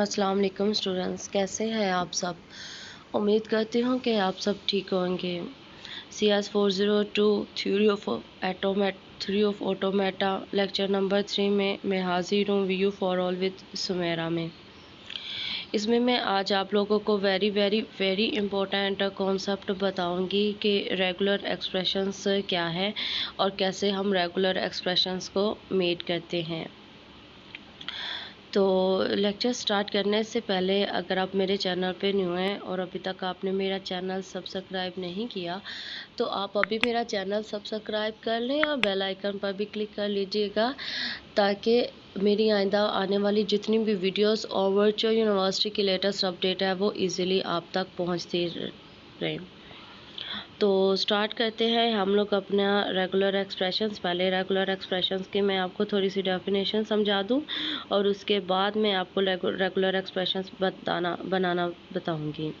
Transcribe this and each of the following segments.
अस्सलाम वालेकुम स्टूडेंट्स, कैसे हैं आप सब। उम्मीद करती हूँ कि आप सब ठीक होंगे। CS402 theory of automata lecture number 3 में मैं हाजिर हूँ view for all with Sumera में। इसमें मैं आज आप लोगों को very very very important concept बताऊंगी कि रेगुलर एक्सप्रेशंस क्या है और कैसे हम रेगुलर एक्सप्रेशंस को मेट करते हैं। तो लेक्चर स्टार्ट करने से पहले अगर आप मेरे चैनल पे न्यू हैं और अभी तक आपने मेरा चैनल सब्सक्राइब नहीं किया तो आप अभी मेरा चैनल सब्सक्राइब कर लें और बेल आइकन पर भी क्लिक कर लीजिएगा ताकि मेरी आइंदा आने वाली जितनी भी वीडियोस और वर्चुअल यूनिवर्सिटी की लेटेस्ट अपडेट है वो इजीली आप तक पहुंचती रहे। तो स्टार्ट करते हैं हम लोग अपना रेगुलर एक्सप्रेशंस। पहले रेगुलर एक्सप्रेशंस की मैं आपको थोड़ी सी डेफिनेशन समझा दूं और उसके बाद मैं आपको रेगुलर एक्सप्रेशंस बनाना बताऊंगी।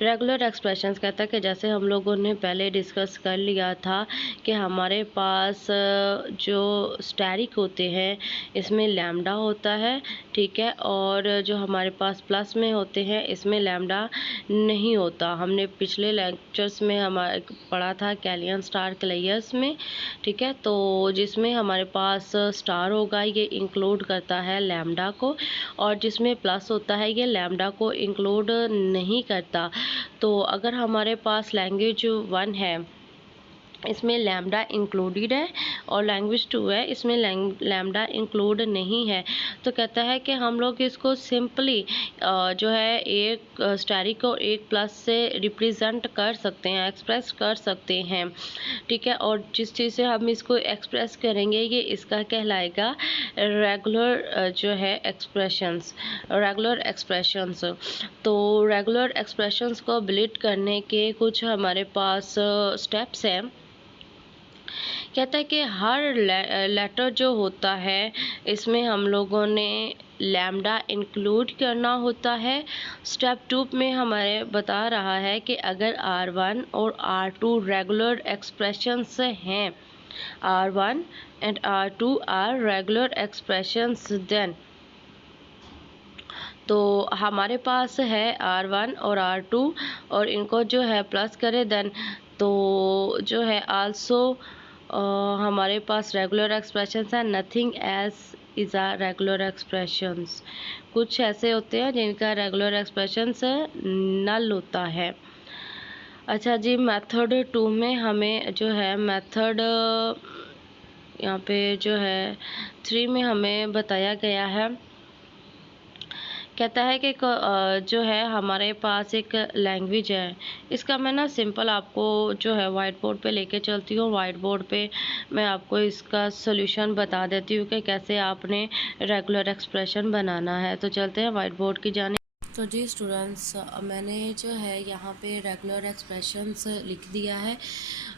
रेगुलर एक्सप्रेशंस कहता है कि जैसे हम लोगों ने पहले डिस्कस कर लिया था कि हमारे पास जो स्टैरिक होते हैं इसमें लैम्डा होता है, ठीक है, और जो हमारे पास प्लस में होते हैं इसमें लैम्डा नहीं होता। हमने पिछले लेक्चर्स में हमारे पढ़ा था कैलियन स्टार क्लेयर्स में, ठीक है, तो जिसमें हमारे पास स्टार होगा ये इंक्लूड करता है लैम्डा को और जिसमें प्लस होता है ये लैम्डा को इंक्लूड नहीं करता। तो अगर हमारे पास लैंग्वेज 1 है इसमें लैम्डा इंक्लूडेड है और लैंग्वेज 2 है इसमें लैम्डा इंक्लूड नहीं है, तो कहता है कि हम लोग इसको सिंपली जो है एक स्टैरिक को एक प्लस से रिप्रेजेंट कर सकते हैं, एक्सप्रेस कर सकते हैं, ठीक है, और जिस चीज़ से हम इसको एक्सप्रेस करेंगे ये इसका कहलाएगा रेगुलर जो है रेगुलर एक्सप्रेशंस। तो रेगुलर एक्सप्रेशंस को बिल्ड करने के कुछ हमारे पास स्टेप्स हैं। कहता है कि हर लेटर जो होता है इसमें हम लोगों ने लैम्डा इंक्लूड करना होता है। स्टेप 2 में हमारे बता रहा है कि अगर R1 और R2 रेगुलर एक्सप्रेशंस हैं, R1 and R2 are regular expressions, then तो हमारे पास है R1 और R2 और इनको जो है प्लस करें देन तो जो है आल्सो हमारे पास रेगुलर एक्सप्रेशंस है। Nothing else is a regular expressions. कुछ ऐसे होते हैं जिनका रेगुलर एक्सप्रेशंस नल होता है। अच्छा जी, मेथड 2 में हमें जो है मेथड यहाँ पे जो है 3 में हमें बताया गया है। कहता है कि जो है हमारे पास एक लैंग्वेज है, इसका मैं ना सिंपल आपको जो है वाइट बोर्ड पे लेके चलती हूँ। वाइट बोर्ड पे मैं आपको इसका सॉल्यूशन बता देती हूँ कि कैसे आपने रेगुलर एक्सप्रेशन बनाना है। तो चलते हैं वाइट बोर्ड की जाने। तो जी स्टूडेंट्स, मैंने जो है यहाँ पे रेगुलर एक्सप्रेशंस लिख दिया है।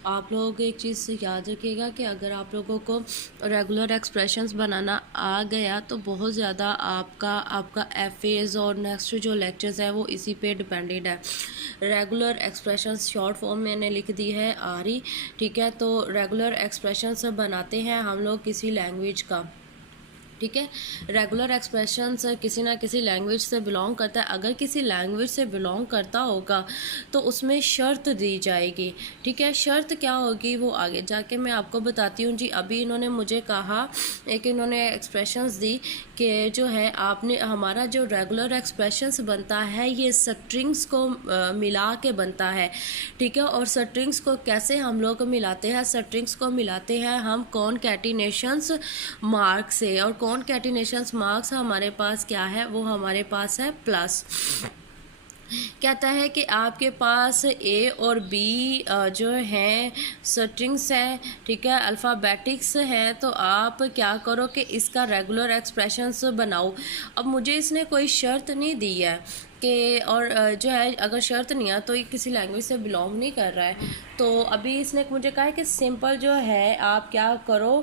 आप लोग एक चीज़ याद रखिएगा कि अगर आप लोगों को रेगुलर एक्सप्रेशंस बनाना आ गया तो बहुत ज़्यादा आपका एफएज और नेक्स्ट जो लेक्चर्स है वो इसी पे डिपेंडेड है। रेगुलर एक्सप्रेशंस शॉर्ट फॉर्म मैंने लिख दी है आरी, ठीक है। तो रेगुलर एक्सप्रेशंस बनाते हैं हम लोग किसी लैंग्वेज का, ठीक है। रेगुलर एक्सप्रेशंस किसी ना किसी लैंग्वेज से बिलोंग करता है। अगर किसी लैंग्वेज से बिलोंग करता होगा तो उसमें शर्त दी जाएगी, ठीक है। शर्त क्या होगी वो आगे जाके मैं आपको बताती हूँ जी। अभी इन्होंने मुझे कहा, एक इन्होंने एक्सप्रेशंस दी कि जो है आपने हमारा जो रेगुलर एक्सप्रेशंस बनता है ये स्ट्रिंग्स को मिला के बनता है, ठीक है। और स्ट्रिंग्स को कैसे हम लोग मिलाते हैं? स्ट्रिंग्स को मिलाते हैं हम कॉनकैटिनेशंस मार्क से, और कॉनकैटिनेशंस मार्क्स हमारे पास क्या है? वो हमारे पास है प्लस। कहता है कि आपके पास ए और बी जो हैं स्ट्रिंग्स हैं, ठीक है, अल्फ़ाबेटिक्स हैं, तो आप क्या करो कि इसका रेगुलर एक्सप्रेशंस बनाओ। अब मुझे इसने कोई शर्त नहीं दी है कि, और जो है अगर शर्त नहीं है तो ये किसी लैंग्वेज से बिलोंग नहीं कर रहा है। तो अभी इसने मुझे कहा है कि सिंपल जो है आप क्या करो,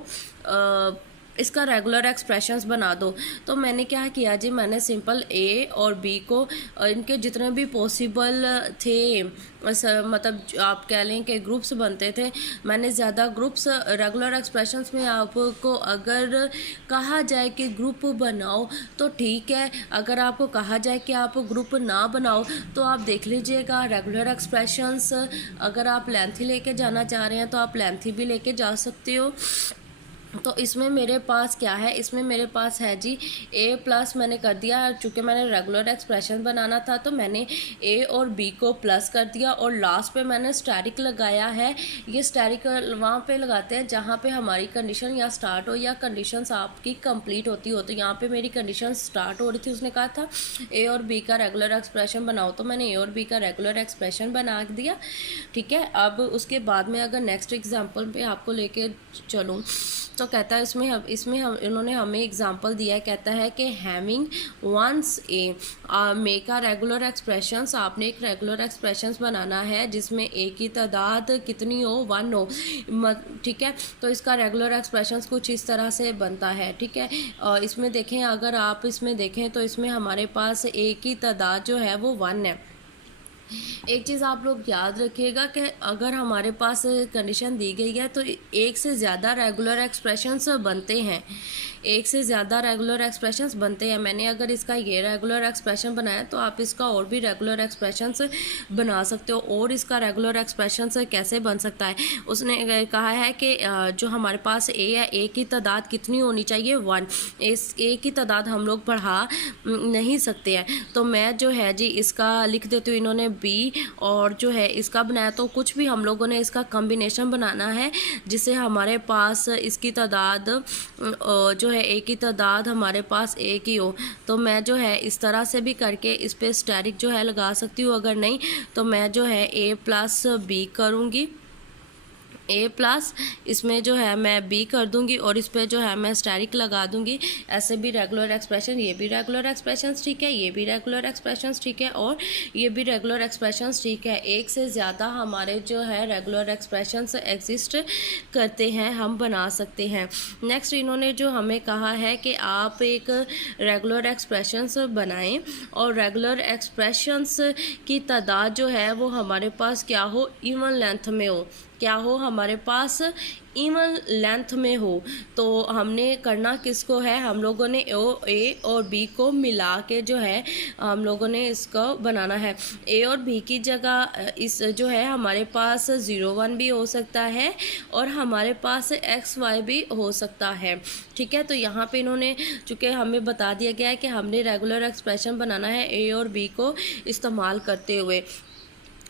इसका रेगुलर एक्सप्रेशंस बना दो। तो मैंने क्या किया जी, मैंने सिंपल ए और बी को इनके जितने भी पॉसिबल थे, मतलब आप कह लें कि ग्रुप्स बनते थे, मैंने ज़्यादा ग्रुप्स रेगुलर एक्सप्रेशंस में आपको अगर कहा जाए कि ग्रुप बनाओ तो ठीक है, अगर आपको कहा जाए कि आप ग्रुप ना बनाओ तो आप देख लीजिएगा रेगुलर एक्सप्रेशंस अगर आप लेंथी लेके जाना चाह रहे हैं तो आप लेंथी भी लेके जा सकते हो। तो इसमें मेरे पास क्या है, इसमें मेरे पास है जी ए प्लस मैंने कर दिया, चूँकि मैंने रेगुलर एक्सप्रेशन बनाना था तो मैंने ए और बी को प्लस कर दिया और लास्ट पे मैंने स्टैटिक लगाया है। ये स्टैटिक वहाँ पे लगाते हैं जहाँ पे हमारी कंडीशन या स्टार्ट हो या कंडीशंस आपकी कंप्लीट होती हो। तो यहाँ पे मेरी कंडीशन स्टार्ट हो रही थी, उसने कहा था ए और बी का रेगुलर एक्सप्रेशन बनाओ, तो मैंने ए और बी का रेगुलर एक्सप्रेशन बना दिया। ठीक है, अब उसके बाद में अगर नेक्स्ट एग्जाम्पल पे आपको लेके चलूँ तो कहता है इसमें हम इन्होंने हमें एग्जांपल दिया है, कहता है कि having once a make a regular expressions, आपने एक रेगुलर एक्सप्रेशंस बनाना है जिसमें ए की तादाद कितनी हो, 1 हो। ठीक है, तो इसका रेगुलर एक्सप्रेशंस कुछ इस तरह से बनता है। ठीक है, इसमें देखें, अगर आप इसमें देखें तो इसमें हमारे पास ए की तादाद जो है वो 1 है। एक चीज़ आप लोग याद रखिएगा कि अगर हमारे पास कंडीशन दी गई है तो एक से ज़्यादा रेगुलर एक्सप्रेशंस बनते हैं, एक से ज़्यादा रेगुलर एक्सप्रेशंस बनते हैं। मैंने अगर इसका ये रेगुलर एक्सप्रेशन बनाया तो आप इसका और भी रेगुलर एक्सप्रेशंस बना सकते हो। और इसका रेगुलर एक्सप्रेशंस कैसे बन सकता है, उसने कहा है कि जो हमारे पास ए है, ए की तादाद कितनी होनी चाहिए, 1। इस ए की तादाद हम लोग बढ़ा नहीं सकते हैं, तो मैं जो है जी इसका लिख देती हूँ। इन्होंने बी और जो है इसका बनाया, तो कुछ भी हम लोगों ने इसका कम्बिनेशन बनाना है जिससे हमारे पास इसकी तादाद जो है ए की तादाद हमारे पास ए की हो। तो मैं जो है इस तरह से भी करके इस पे स्टैटिक जो है लगा सकती हूँ, अगर नहीं तो मैं जो है ए प्लस बी करूँगी, ए प्लस इसमें जो है मैं बी कर दूंगी और इस पे जो है मैं स्टैटिक लगा दूंगी। ऐसे भी रेगुलर एक्सप्रेशन, ये भी रेगुलर एक्सप्रेशंस ठीक है, ये भी रेगुलर एक्सप्रेशंस ठीक है और ये भी रेगुलर एक्सप्रेशंस ठीक है। एक से ज़्यादा हमारे जो है रेगुलर एक्सप्रेशंस एग्जिस्ट करते हैं, हम बना सकते हैं। नेक्स्ट इन्होंने जो हमें कहा है कि आप एक रेगुलर एक्सप्रेशंस बनाएं और रेगुलर एक्सप्रेशंस की तादाद जो है वो हमारे पास क्या हो, इवन लेंथ में हो, क्या हो, हमारे पास इवन लेंथ में हो। तो हमने करना किसको है, हम लोगों ने ए और बी को मिला के जो है हम लोगों ने इसको बनाना है। ए और बी की जगह इस जो है हमारे पास 0 1 भी हो सकता है और हमारे पास एक्स वाई भी हो सकता है। ठीक है, तो यहाँ पे इन्होंने चूँकि हमें बता दिया गया है कि हमने रेगुलर एक्सप्रेशन बनाना है ए और बी को इस्तेमाल करते हुए।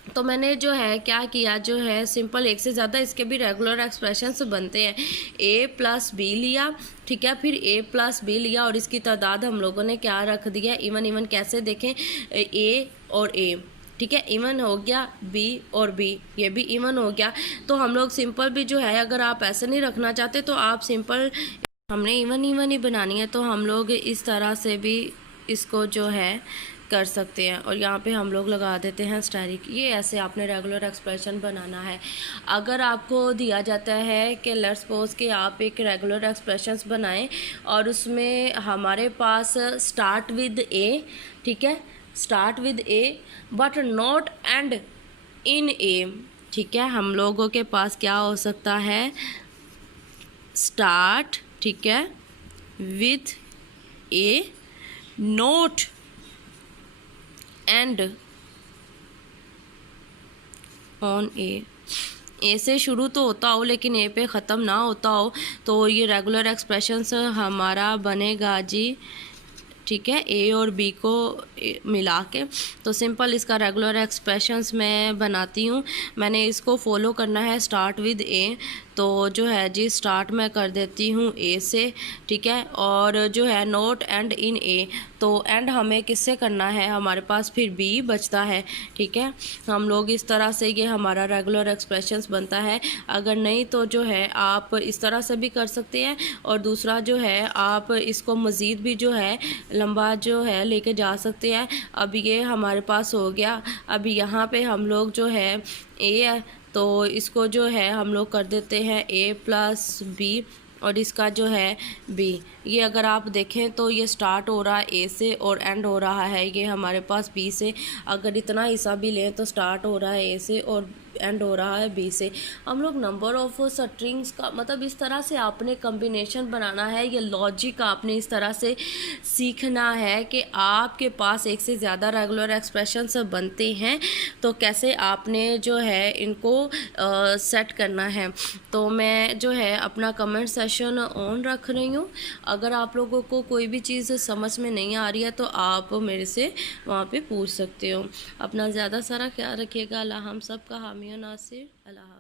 तो मैंने जो है क्या किया, जो है सिंपल एक से ज़्यादा इसके भी रेगुलर एक्सप्रेशंस बनते हैं। ए प्लस बी लिया, ठीक है, फिर ए प्लस बी लिया और इसकी तादाद हम लोगों ने क्या रख दिया, इवन। इवन कैसे देखें, ए और ए, ठीक है, इवन हो गया, बी और बी ये भी इवन हो गया। तो हम लोग सिंपल भी जो है, अगर आप ऐसे नहीं रखना चाहते तो आप सिंपल, हमने इवन इवन ही बनानी है तो हम लोग इस तरह से भी इसको जो है कर सकते हैं और यहाँ पे हम लोग लगा देते हैं स्टैटिक। ये ऐसे आपने रेगुलर एक्सप्रेशन बनाना है। अगर आपको दिया जाता है कि लेट्स सपोज कि आप एक रेगुलर एक्सप्रेशंस बनाएं और उसमें हमारे पास स्टार्ट विद ए, ठीक है, start with A but not end in A. ठीक है, हम लोगों के पास क्या हो सकता है, स्टार्ट, ठीक है, with A not end on A से शुरू तो होता हो लेकिन ए पे ख़त्म ना होता हो, तो ये रेगुलर एक्सप्रेशंस हमारा बनेगा जी। ठीक है, ए और बी को मिला के। तो सिंपल इसका रेगुलर एक्सप्रेशंस मैं बनाती हूँ। मैंने इसको फॉलो करना है स्टार्ट विद ए, तो जो है जी स्टार्ट मैं कर देती हूँ ए से, ठीक है, और जो है नोट एंड इन ए, तो एंड हमें किससे करना है, हमारे पास फिर बी बचता है। ठीक है, हम लोग इस तरह से ये हमारा रेगुलर एक्सप्रेशंस बनता है। अगर नहीं तो जो है आप इस तरह से भी कर सकते हैं और दूसरा जो है आप इसको मज़ीद भी जो है लंबा जो है लेके जा सकते हैं। अब ये हमारे पास हो गया। अब यहाँ पे हम लोग जो है ए है तो इसको जो है हम लोग कर देते हैं ए प्लस बी और इसका जो है बी। ये अगर आप देखें तो ये स्टार्ट हो रहा है ए से और एंड हो रहा है ये हमारे पास बी से। अगर इतना हिस्सा भी लें तो स्टार्ट हो रहा है ए से और एंड हो रहा है बी से। हम लोग नंबर ऑफ स्ट्रिंग्स का मतलब इस तरह से आपने कम्बिनेशन बनाना है, ये लॉजिक आपने इस तरह से सीखना है कि आपके पास एक से ज़्यादा रेगुलर एक्सप्रेशंस बनते हैं तो कैसे आपने जो है इनको सेट करना है। तो मैं जो है अपना कमेंट सेशन ऑन रख रही हूँ। अगर आप लोगों को कोई भी चीज़ समझ में नहीं आ रही है तो आप मेरे से वहाँ पे पूछ सकते हो। अपना ज़्यादा सारा ख्याल रखिएगा। अल्लाह हम सब का हामी नासिर। अल्लाह।